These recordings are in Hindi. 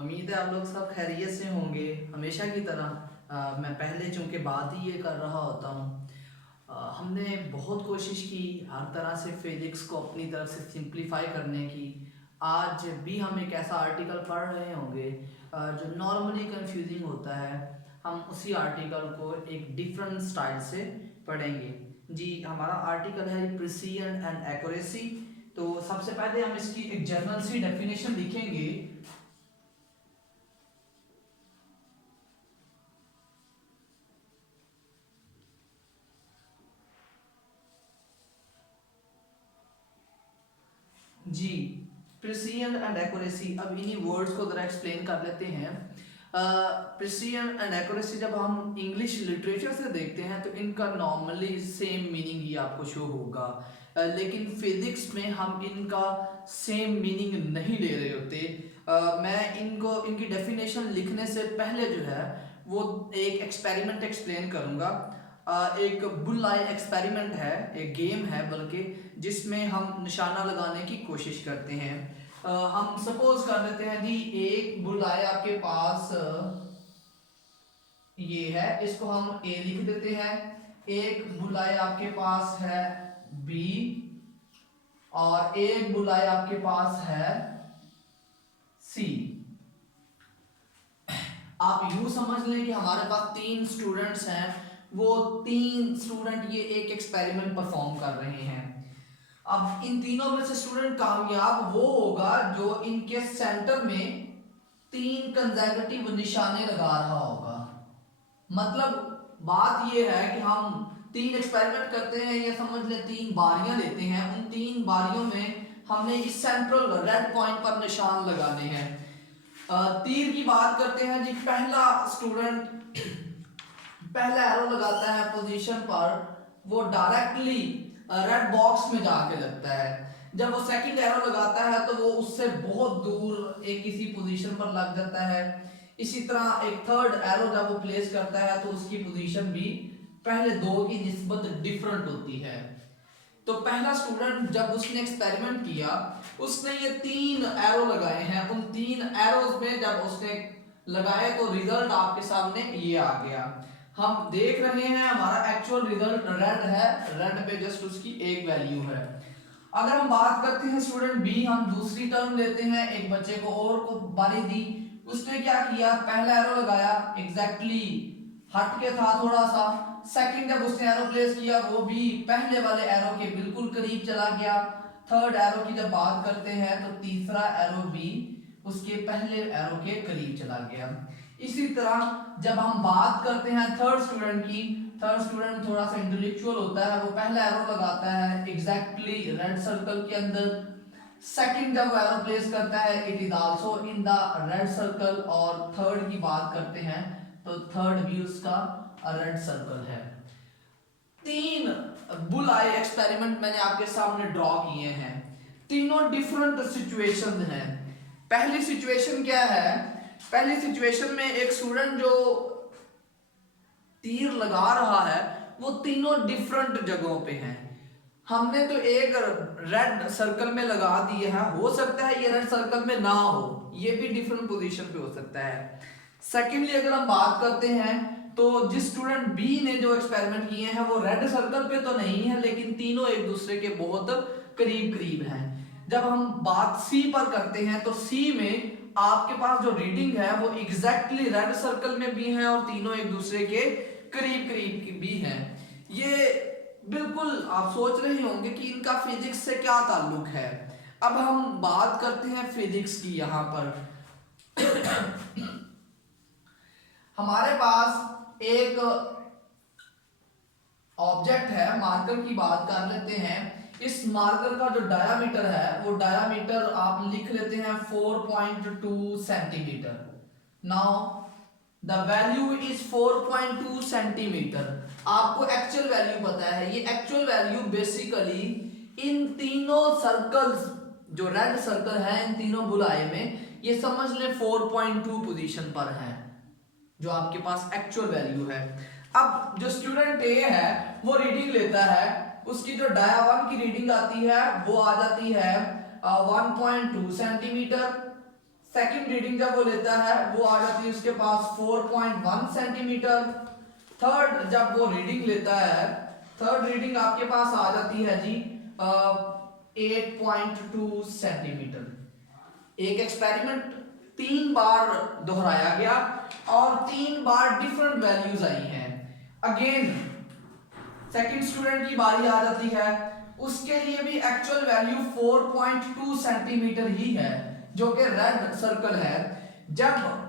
उम्मीद है आप लोग सब खैरियत से होंगे। हमेशा की तरह मैं पहले चूँकि बात ही ये कर रहा होता हूँ। हमने बहुत कोशिश की हर तरह से फिज़िक्स को अपनी तरफ से सिंप्लीफाई करने की। आज भी हम एक ऐसा आर्टिकल पढ़ रहे होंगे जो नॉर्मली कंफ्यूजिंग होता है। हम उसी आर्टिकल को एक डिफरेंट स्टाइल से पढ़ेंगे। जी, हमारा आर्टिकल है प्रिसीजन एंड एक्यूरेसी। तो सबसे पहले हम इसकी एक जनरल सी डेफिनेशन लिखेंगे। जी, प्रिसीजन एंड एक्यूरेसी, अब इन्हीं वर्ड्स को जरा एक्सप्लेन कर लेते हैं। प्रिसीजन एंड एक्यूरेसी जब हम इंग्लिश लिटरेचर से देखते हैं तो इनका नॉर्मली सेम मीनिंग ही आपको शो होगा, लेकिन फिजिक्स में हम इनका सेम मीनिंग नहीं ले रहे होते। मैं इनको इनकी डेफिनेशन लिखने से पहले जो है वो एक एक्सपेरिमेंट एक्सप्लेन करूँगा। एक बुल आई एक्सपेरिमेंट है, एक गेम है बल्कि, जिसमें हम निशाना लगाने की कोशिश करते हैं। हम सपोज कर लेते हैं जी, एक बुल आई आपके पास ये है, इसको हम ए लिख देते हैं। एक बुल आई आपके पास है बी, और एक बुल आई आपके पास है सी। आप यूं समझ लें कि हमारे पास तीन स्टूडेंट्स हैं, वो तीन स्टूडेंट ये एक एक्सपेरिमेंट परफॉर्म कर रहे हैं। अब इन तीनों में से स्टूडेंट कामयाब वो होगा जो इनके सेंटर में तीन कंसेक्यूटिव निशाने लगा रहा होगा। मतलब बात ये है कि हम तीन एक्सपेरिमेंट करते हैं, या समझ लें तीन बारियां लेते हैं। उन तीन बारियों में हमने इस सेंट्रल रेड पॉइंट पर निशान लगाने हैं। तीर की बात करते हैं जी, पहला स्टूडेंट पहला एरो लगाता है पोजीशन पर, वो डायरेक्टली रेड बॉक्स में जाके लगता है। जब वो सेकंड एरो लगाता है तो वो उससे बहुत दूर एक किसी पोजीशन पर लग जाता है। इसी तरह एक थर्ड एरो जब वो प्लेस करता है तो उसकी पोजीशन भी पहले दो की निस्बत डिफरेंट होती है। तो पहला स्टूडेंट जब उसने एक्सपेरिमेंट किया, उसने ये तीन एरो लगाए हैं। उन तीन एरोज में जब उसने लगाए तो रिजल्ट आपके सामने ये आ गया। हम देख रहे हैं हमारा एक्चुअल रिजल्ट रेड है, रेड पे जस्ट उसकी एक वैल्यू है। अगर हम बात करते हैं स्टूडेंट बी, हम दूसरी टर्म लेते हैं, एक बच्चे को और को बारी दी। उसने क्या किया, पहला एरो लगाया, एग्जैक्टली हट के था थोड़ा सा। सेकंड जब उसने एरो प्लेस किया वो भी पहले वाले एरो के बिल्कुल करीब चला गया। थर्ड एरो की जब बात करते हैं तो तीसरा एरो भी उसके पहले एरो के करीब चला गया। इसी तरह जब हम बात करते हैं थर्ड स्टूडेंट की, थर्ड स्टूडेंट थोड़ा सा इंटेलेक्चुअल होता है, वो पहला एरो लगाता है एग्जैक्टली रेड सर्कल के अंदर। सेकंड जब एरो प्लेस करता है it is also in the red circle. और थर्ड की बात करते हैं तो थर्ड भी उसका रेड सर्कल है। तीन बुल आई एक्सपेरिमेंट मैंने आपके सामने ड्रॉ किए हैं। तीनों डिफरेंट सिचुएशन हैं। पहली सिचुएशन क्या है, पहली सिचुएशन में एक स्टूडेंट जो तीर लगा रहा है वो तीनों डिफरेंट जगहों पे हैं। हमने तो एक रेड सर्कल में लगा दिए हैं, हो सकता है ये रेड सर्कल में ना हो, ये भी डिफरेंट पोजीशन पे हो सकता है। सेकेंडली अगर हम बात करते हैं तो जिस स्टूडेंट बी ने जो एक्सपेरिमेंट किए हैं वो रेड सर्कल पे तो नहीं है, लेकिन तीनों एक दूसरे के बहुत करीब करीब हैं। जब हम बात सी पर करते हैं तो सी में आपके पास जो रीडिंग है वो एग्जैक्टली रेड सर्कल में भी है और तीनों एक दूसरे के करीब करीब भी हैं। ये बिल्कुल आप सोच रहे होंगे कि इनका फिजिक्स से क्या ताल्लुक है। अब हम बात करते हैं फिजिक्स की। यहाँ पर हमारे पास एक ऑब्जेक्ट है, मार्कर की बात कर लेते हैं। इस मार्कर का जो डायामीटर है वो डायामीटर आप लिख लेते हैं 4.2 centimetre. Now the value is 4.2 centimetre. आपको एक्चुअल वैल्यू पता है, ये एक्चुअल वैल्यू बेसिकली इन तीनों सर्कल्स, जो रेड सर्कल है इन तीनों बुलाए में, ये समझ ले 4.2 पोजीशन पर है, जो आपके पास एक्चुअल वैल्यू है। अब जो स्टूडेंट ए है वो रीडिंग लेता है, उसकी जो डाया 1 की रीडिंग आती है वो आ जाती है 1.2 सेंटीमीटर। सेकंड रीडिंग जब वो लेता है वो आ जाती है उसके पास 4.1 सेंटीमीटर। थर्ड जब वो रीडिंग लेता है, थर्ड रीडिंग आपके पास आ जाती है जी 8.2 सेंटीमीटर। एक एक्सपेरिमेंट 3 बार दोहराया गया और 3 बार डिफरेंट वैल्यूज आई हैं। अगेन सेकंड स्टूडेंट की बारी आ जाती है, उसके लिए भी एक्चुअल वैल्यू 4.2 सेंटीमीटर ही है जो कि रेड सर्कल है। जब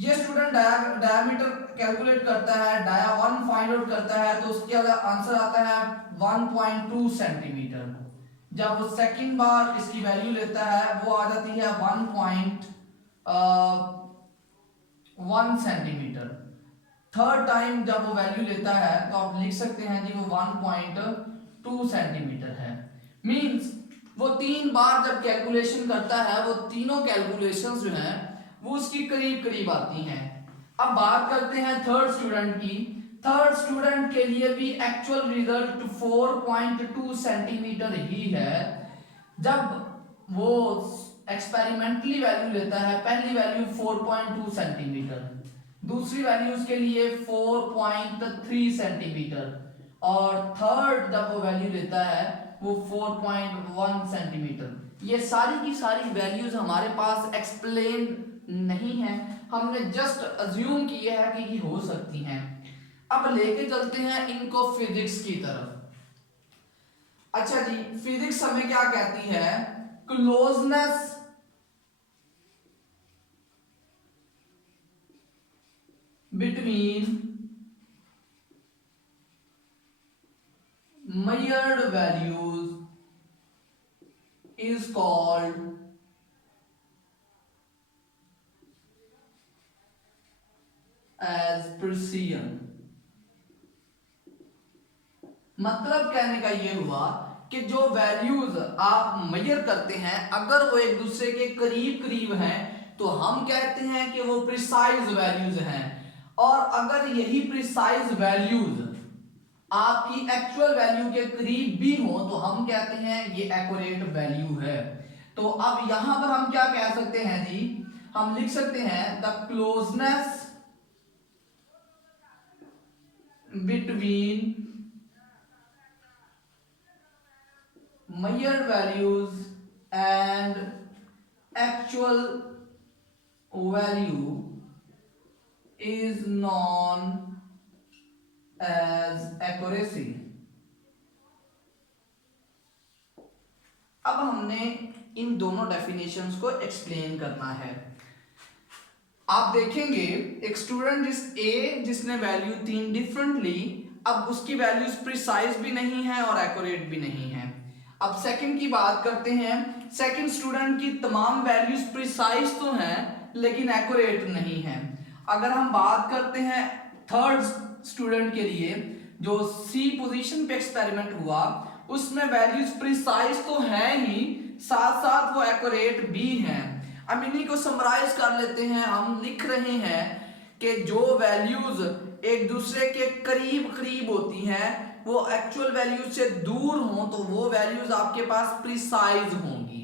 ये स्टूडेंट डायमीटर कैलकुलेट करता है, डाया 1 फाइंड आउट करता है, तो उसके आंसर आता है 1.2 सेंटीमीटर। जब वो सेकंड बार इसकी वैल्यू लेता है वो आ जाती है 1.1 सेंटीमीटर। थर्ड टाइम जब वो वैल्यू लेता है तो आप लिख सकते हैं जी वो 1.2 सेंटीमीटर है। मींस वो 3 बार जब कैलकुलेशन करता है वो तीनों कैलकुलेशंस जो हैं वो उसकी करीब करीब आती हैं। अब बात करते हैं थर्ड स्टूडेंट की। थर्ड स्टूडेंट के लिए भी एक्चुअल रिजल्ट 4.2 सेंटीमीटर ही है। जब वो एक्सपेरिमेंटली वैल्यू लेता है, पहली वैल्यू 4.2 सेंटीमीटर, दूसरी वैल्यू उसके लिए 4.3 सेंटीमीटर और थर्ड जब वो वैल्यू लेता है वो 4.1 सेंटीमीटर। ये सारी की सारी वैल्यूज हमारे पास एक्सप्लेन नहीं है, हमने जस्ट अज्यूम किया है कि हो सकती हैं। अब लेके चलते हैं इनको फिजिक्स की तरफ। अच्छा जी, फिजिक्स हमें क्या कहती है? Closeness between measured values is called as precision। मतलब कहने का ये हुआ कि जो वैल्यूज आप मेजर करते हैं अगर वो एक दूसरे के करीब करीब हैं तो हम कहते हैं कि वो प्रिसाइज वैल्यूज हैं, और अगर यही प्रिसाइज वैल्यूज आपकी एक्चुअल वैल्यू के करीब भी हो तो हम कहते हैं ये एक्यूरेट वैल्यू है। तो अब यहां पर हम क्या कह सकते हैं जी? हम लिख सकते हैं the closeness between measured values and actual value is known as accuracy। अब हमने इन दोनों डेफिनेशंस को एक्सप्लेन करना है। आप देखेंगे एक स्टूडेंट जिसने वैल्यू 3 डिफरेंटली, अब उसकी वैल्यूज प्रिसाइज भी नहीं है और एक्यूरेट भी नहीं है। अब सेकंड की बात करते हैं। सेकंड स्टूडेंट की तमाम वैल्यूज प्रिसाइज तो हैं लेकिन एक्यूरेट नहीं है। अगर हम बात करते हैं थर्ड स्टूडेंट के लिए, जो सी पोजीशन पे एक्सपेरिमेंट हुआ उसमें वैल्यूज प्रिसाइज तो हैं ही, साथ साथ वो एक्यूरेट भी हैं। अब इन्हीं को समराइज कर लेते हैं। हम लिख रहे हैं कि जो वैल्यूज एक दूसरे के करीब करीब होती हैं वो एक्चुअल वैल्यूज से दूर हों तो वो वैल्यूज आपके पास प्रिसाइज होंगी।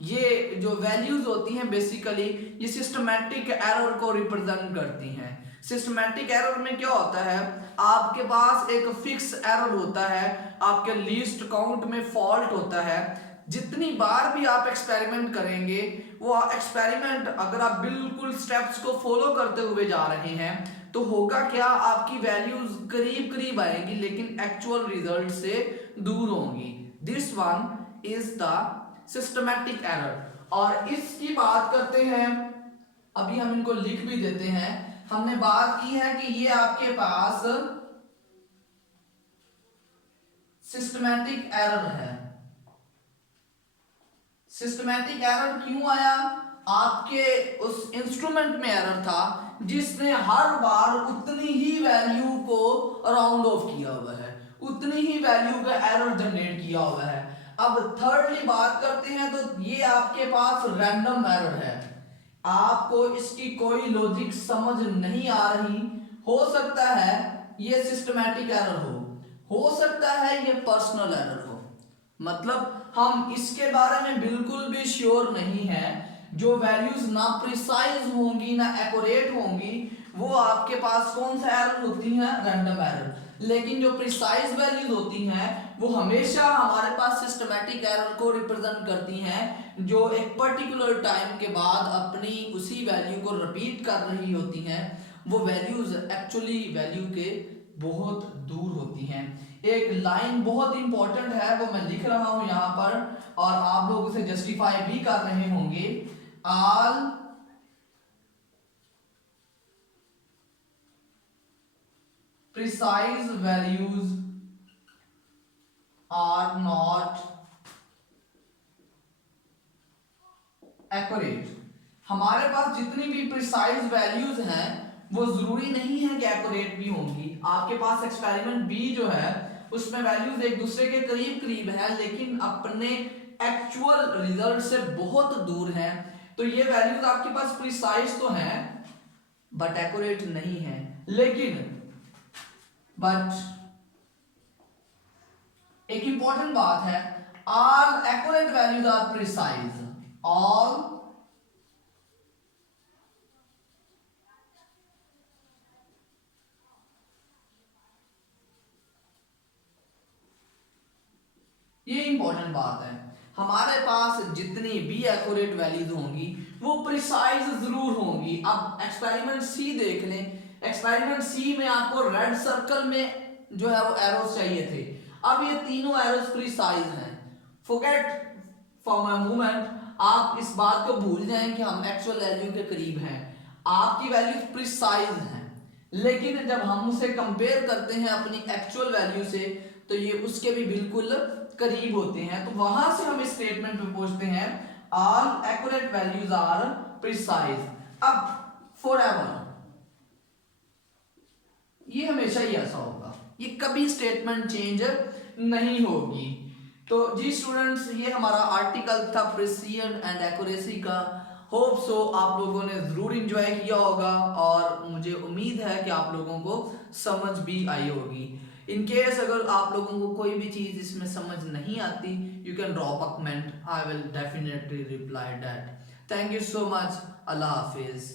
ये जो वैल्यूज होती हैं बेसिकली ये सिस्टमैटिक एरर को रिप्रेजेंट करती हैं। सिस्टमैटिक एरर में क्या होता है? आपके पास एक फिक्स एरर होता है, आपके लीस्ट काउंट में फॉल्ट होता है। जितनी बार भी आप एक्सपेरिमेंट करेंगे वो एक्सपेरिमेंट अगर आप बिल्कुल स्टेप्स को फॉलो करते हुए जा रहे हैं तो होगा क्या? आपकी वैल्यूज करीब करीब आएंगी लेकिन एक्चुअल रिजल्ट से दूर होंगी। This one is the systematic error. और इसकी बात करते हैं, अभी हम इनको लिख भी देते हैं। हमने बात की है कि ये आपके पास सिस्टमैटिक एरर है। सिस्टमैटिक एरर क्यों आया? आपके उस इंस्ट्रूमेंट में एरर था जिसने हर बार उतनी ही वैल्यू को राउंड ऑफ किया हुआ है, उतनी ही वैल्यू का एरर जनरेट किया हुआ है। अब थर्डली बात करते हैं तो ये आपके पास रैंडम एरर है, आपको इसकी कोई लॉजिक समझ नहीं आ रही। हो सकता है ये सिस्टमैटिक एरर हो सकता है ये पर्सनल एरर हो। मतलब हम इसके बारे में बिल्कुल भी श्योर नहीं है। जो वैल्यूज ना प्रिसाइज होंगी ना एक्यूरेट होंगी वो आपके पास कौन सा एरर होती हैं, रैंडम एरर। लेकिन जो प्रिसाइज वैल्यूज होती हैं वो हमेशा हमारे पास सिस्टमैटिक एरर को रिप्रेजेंट करती हैं, जो एक पर्टिकुलर टाइम के बाद अपनी उसी वैल्यू को रिपीट कर रही होती हैं। वो वैल्यूज एक्चुअली वैल्यू के बहुत दूर होती हैं। एक लाइन बहुत इंपॉर्टेंट है वो मैं लिख रहा हूं यहां पर और आप लोग उसे जस्टिफाई भी कर रहे होंगे। All precise values are not accurate। हमारे पास जितनी भी प्रिसाइज वैल्यूज हैं वो जरूरी नहीं है कि एक्यूरेट भी होंगी। आपके पास एक्सपेरिमेंट बी जो है उसमें वैल्यूज एक दूसरे के करीब करीब है लेकिन अपने एक्चुअल रिजल्ट से बहुत दूर है। तो ये वैल्यूज आपके पास प्रिसाइज तो हैं बट एक्यूरेट नहीं है। लेकिन बट एक इंपॉर्टेंट बात है, all accurate values are precise. All ये इंपॉर्टेंट बात है, हमारे पास जितनी भी एक्यूरेट वैल्यूज होंगी वो प्रिसाइज जरूर होंगी। अब एक्सपेरिमेंट सी देख लें। एक्सपेरिमेंट सी में आपको रेड सर्कल में जो है वो एरोस चाहिए थे। अब ये तीनों एरोस प्रिसाइज हैं। फॉरगेट फॉर माय मोमेंट, आप इस बात को भूल जाएं कि हम एक्चुअल वैल्यू के करीब हैं। आपकी वैल्यू प्रिसाइज हैं लेकिन जब हम उसे कंपेयर करते हैं अपनी एक्चुअल वैल्यू से तो ये उसके भी बिल्कुल करीब होते हैं। तो वहां से हम इस स्टेटमेंट पे पहुंचते हैं, all accurate values are precise. अब फॉरएवर ये हमेशा ही ऐसा होगा, ये कभी स्टेटमेंट चेंज नहीं होगी। तो जी स्टूडेंट्स, ये हमारा आर्टिकल था प्रिसीजन एंड एक्यूरेसी का। होप सो आप लोगों ने जरूर इंजॉय किया होगा और मुझे उम्मीद है कि आप लोगों को समझ भी आई होगी। इन केस अगर आप लोगों को कोई भी चीज इसमें समझ नहीं आती, you can drop a comment, I will definitely reply that. Thank you so much. Allah Hafiz.